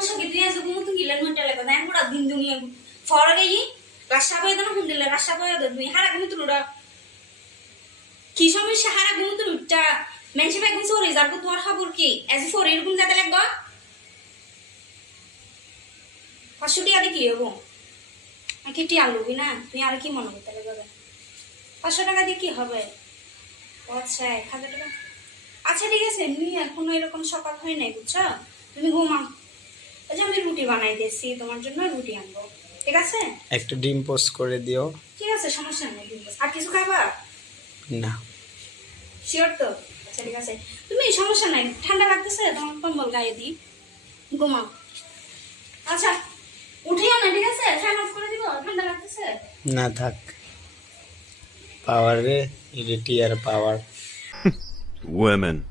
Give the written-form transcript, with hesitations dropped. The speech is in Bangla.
সমস্যা কি তুই আজকে ঘুমো তুমি গিলেন মনটা লাগে না পুরা দিন দুনিয়া ফরে গই রাস্তা পাই না হুন্ডিলে রাস্তা পাই তুমি হারা ঘুমো তুলুড়া কি সমস্যা হারা ঘুমো তুলুটা মেনসে ভাই ঘুম সরে যাবো তোমার খবর কি এজ ফর এরকম যাতে লাগবে 500 টাকা দিয়ে কি হবো কি টি আলুবি না তুই আর কি মনে করতে লাগবে 500 টাকা দিয়ে কি হবে আচ্ছা 1000 টাকা আচ্ছা ঠিক আছে তুমি এখনো এরকম সকাল হয় নাই বুঝছো তুমি ঘুমাও ওই যে আমি রুটি বানাই দিয়েছি তোমার জন্য রুটি আনবো ঠিক আছে একটা ডিম পোস্ট করে দিও ঠিক আছে সমস্যা নেই আর কিছু খাবা না শিওর তো আচ্ছা ঠিক আছে তুমি সমস্যা নাই ঠান্ডা লাগতেছে তোমার কম্বল গায়ে দিই ঘুমাও আচ্ছা উঠিও না ঠিক আছে ফ্যান অফ করে দিব ঠান্ডা লাগতেছে না থাক পাওয়ার রে ইরিটি আর পাওয়ার Women.